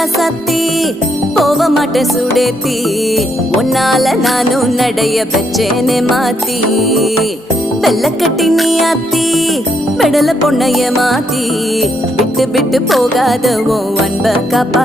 ராசாத்தி போக மாட்டேன் சுடேத்தி உன்னால நானும் நடைய பெச்சேனே மாத்தி வெள்ளக்கட்டி நீ ஆத்தி பெடல பொண்ணைய மாத்தி விட்டு விட்டு போகாத உன் அன்ப காப்பா